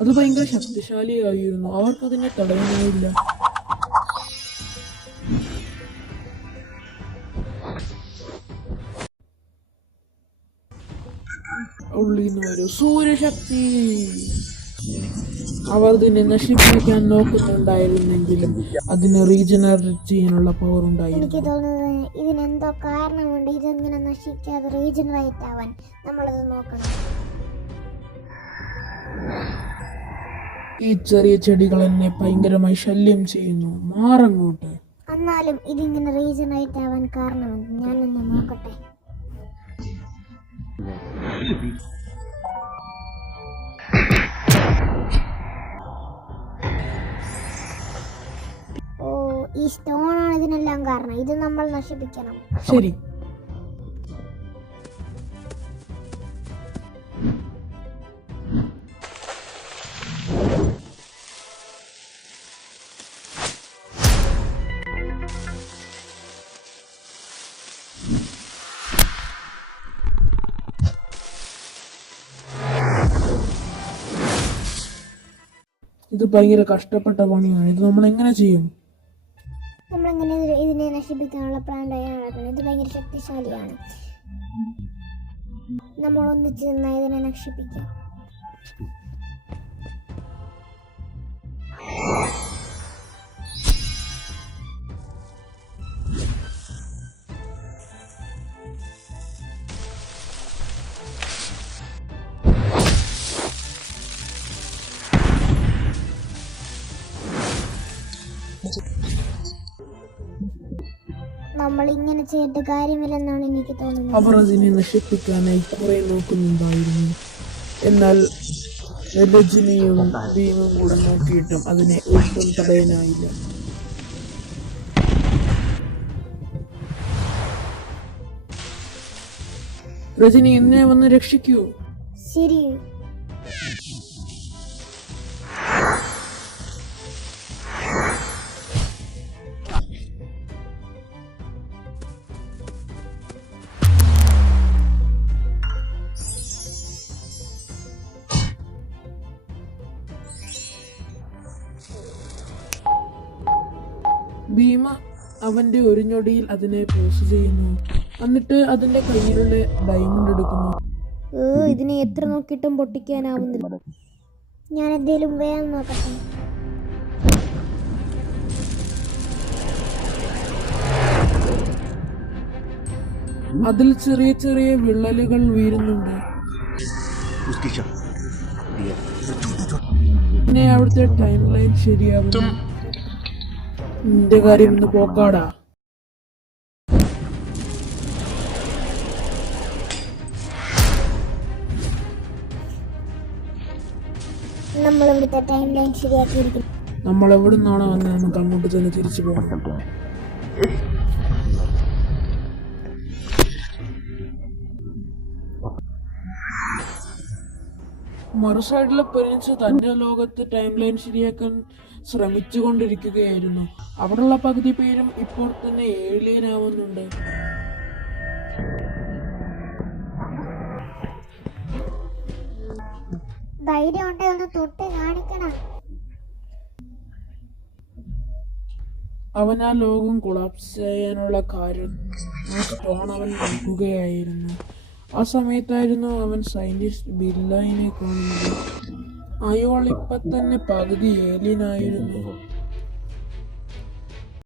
അത് ഭയങ്കര ശക്തിശാലിയായിരുന്നു. അവർക്കതിനെ തടയാനായില്ല. ഉള്ളിന്ന് വരൂ സൂര്യശക്തി. അവർ ഇതിനെ നശിപ്പിക്കാൻ നോക്കുന്നുണ്ടായിരുന്നെങ്കിലും അതിന് റീജനറേറ്റ് ചെയ്യാനുള്ള പവർ ഉണ്ടായിരുന്നു. എനിക്ക് തോന്നുന്നത് ഇതിനെന്തോ കാരണമുണ്ട്. ഇതെങ്ങനെ നശിക്കാതെ റീജനറേറ്റ് ആവാൻ നമ്മളത് നോക്കണം. ഈ ചെറിയ ചെടികൾ എന്നെ ഭയങ്കരമായി ശല്യം ചെയ്യുന്നു. മാറങ്ങോട്ട്. എന്നാലും ഇതിങ്ങനെ റീജനറേറ്റ് ആവാൻ കാരണമെന്ന് ഞാനൊന്ന് നോക്കട്ടെ. ഓ, ഈ സ്റ്റോണാണ് ഇതിനെല്ലാം കാരണം. ഇത് നമ്മൾ നശിപ്പിക്കണം. ശരി. ഇത് ഭയങ്കര കഷ്ടപ്പെട്ട പണിയാണ്. ഇത് നമ്മൾ എങ്ങനെ ചെയ്യും? നമ്മളെങ്ങനെ ഇതിനെ നശിപ്പിക്കാനുള്ള പ്ലാൻ തയ്യാറാക്കണം. ഇത് ഭയങ്കര ശക്തിശാലിയാണ്. നമ്മൾ ഒന്നിച്ച് നിന്ന് ഇതിനെ നശിപ്പിക്കാം. നമ്മൾ ഇങ്ങനെ ചെയ്തിട്ട് കാര്യമില്ലെന്നാണ് എനിക്ക് തോന്നുന്നത്. അവർ അതിനെ നശിപ്പിക്കാനായി കുറെ നോക്കുന്നുണ്ടായിരുന്നു. എന്നാൽ രജനിയും ഭീമും കൂടെ നോക്കിയിട്ടും അതിനെ ഒട്ടും തടയാനായില്ല. രജനി, എന്നെ വന്ന് രക്ഷിക്കൂ. ശരി. ഭീമ അവന്റെ ഒരു ഞൊടിയിൽ അതിനെ പോസ് ചെയ്യുന്നു. എന്നിട്ട് അതിന്റെ കയ്യിലുള്ള ഡയമണ്ട് എടുക്കുന്നു. ഇതിനെ എത്ര നോക്കിയിട്ടും പൊട്ടിക്കാനാവുന്നില്ല. ഞാൻ എന്തേലും വേഗം നോക്കട്ടെ. അതിൽ ചെറിയ ചെറിയ വിള്ളലുകൾ വീഴുന്നുണ്ട്. പിന്നെ അവിടുത്തെ ടൈം ലൈൻ ശരിയാവുന്നു. നിന്റെ കാര്യം ഇന്ന് പോക്കാടാ. നമ്മൾ ഇവിടുത്തെ ടൈം ലൈൻ ശരിയാക്കിയിരിക്കുന്നു. നമ്മൾ എവിടെ നിന്നാണോ വന്നത് നമുക്ക് അങ്ങോട്ട് തന്നെ തിരിച്ചു പോകണം. മറു സൈഡിലെ പ്രിൻസ് തന്റെ ലോകത്ത് ടൈം ലൈൻ ശരിയാക്കാൻ ശ്രമിച്ചുകൊണ്ടിരിക്കുകയായിരുന്നു. അവിടെയുള്ള പകുതി പേരും ഇപ്പോൾ തന്നെ ഏലിയൻ ആവുന്നുണ്ട്. ധൈര്യം ഉണ്ടെങ്കിൽ ഒന്ന് തൊട്ട് കാണിക്കണം. അവൻ ആ ലോകം കൊളാപ്സ് ചെയ്യാനുള്ള കാര്യം ആ സ്റ്റോൺ അവൻ നോക്കുകയായിരുന്നു. ആ സമയത്തായിരുന്നു അവൻ സയന്റിസ്റ്റ് ബില്ലൈനെ കാണുന്നത്. അയാൾ ഇപ്പൊ തന്നെ പകുതി ഏലിയനായിരുന്നു.